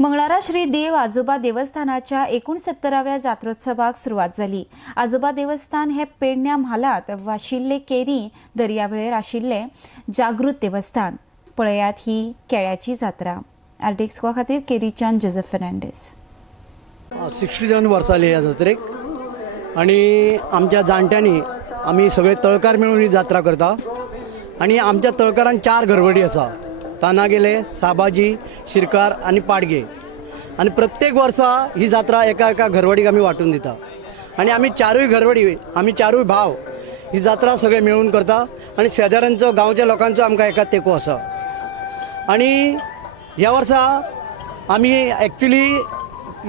मंगळारा श्री देव आजोबा देवस्थानाच्या 69व्या जात्रोत्सवाक सुरुवात जाली। आजोबा देवस्थान हे पेडण्या म्हालात वाशिल्ले केरी दर्यावेळेर आशिल्ले जागृत देवस्थान। पळयात ही केळ्याची जात्रा। आर्टिक्स खातीर केरीच्यान जोसेफ फर्नांडीस। 62 वर्सां जाली ह्या जात्रेक आणि आमच्या जाणट्यांनी आमी सगळे तळकार मेळून ही जात्रा करता। आणि आमच्या तळकारांत 4 घरवडी आसा, तानागेले, साबाजी, शिरकार आणि पाडगे। आणि प्रत्येक वर्सा ही जात्रा एका एका घरवडीक आमी वाटून दिता। आणि आमी 4य घरवडी, आमी 4य भाव ही जात्रा सगळे मिळून करता। आणि शेजाऱ्यांचो गांवच्या लोकांचो आमकां एका तेको आसा। आणि ह्या वर्सा आमी एक्चुली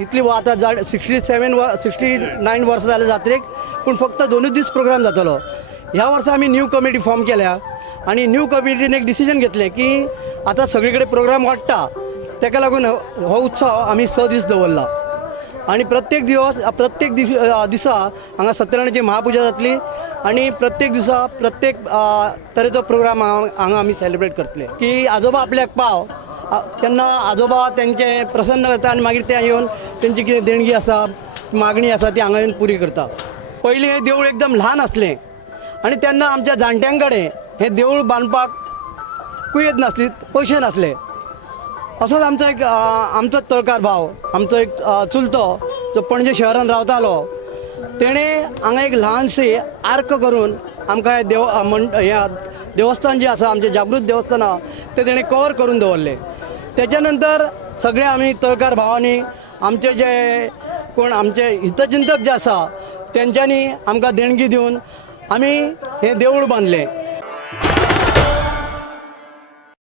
इतली आता 69 वर्सां जाले जात्रेक, पूण फक्त 2 दीस प्रोग्राम जातलो। ह्या वर्सा आमी न्यू कमिटी फॉर्म केल्या आणि न्यू कमिटीन एक डिसिजन घेतलें की आता सगळीकडे प्रोग्राम वाडटा, ताका लागून हो उत्सव आमी 6 दीस दवरला। आणि प्रत्येक दिसा हांगा सत्यनारायणाची महापूजा जातली आणि प्रत्येक दिसा प्रत्येक तरेचो प्रोग्राम हांगा आमी सेलिब्रेट करतले। की आजोबा आपल्याक पाव तेन्ना आजोबा तेंचे प्रसन्न करता आणि मागीर ते येवन तेंची कितें देणगी आसा, मागणी आसा ती हांगा येवन पुरी करता। पयलीं हें देवूळ एकदम ल्हान आसलें आणि तेन्ना आमच्या जाणट्यां कडेन हें देवूळ बांदपाक कुयेत नासली, पयशे नासले। असोच आमचो तळकार भाव, आमचो एक चुलतो जो पणजे शहरान रावतालो, तेणें हांगा एक ल्हानशी आर्क करून आमकां हे देवस्थान जे आसा आमचें जागृत देवस्थान ते तेणें कवर करून दवरलें। तेच्या नंतर सगळे आमी तळकार भावांनी आमचे जे कोण आमचे हितचिंतक जे आसा तेंच्यांनी आमकां देणगी दिवन आमी हें देवूळ बांदलें।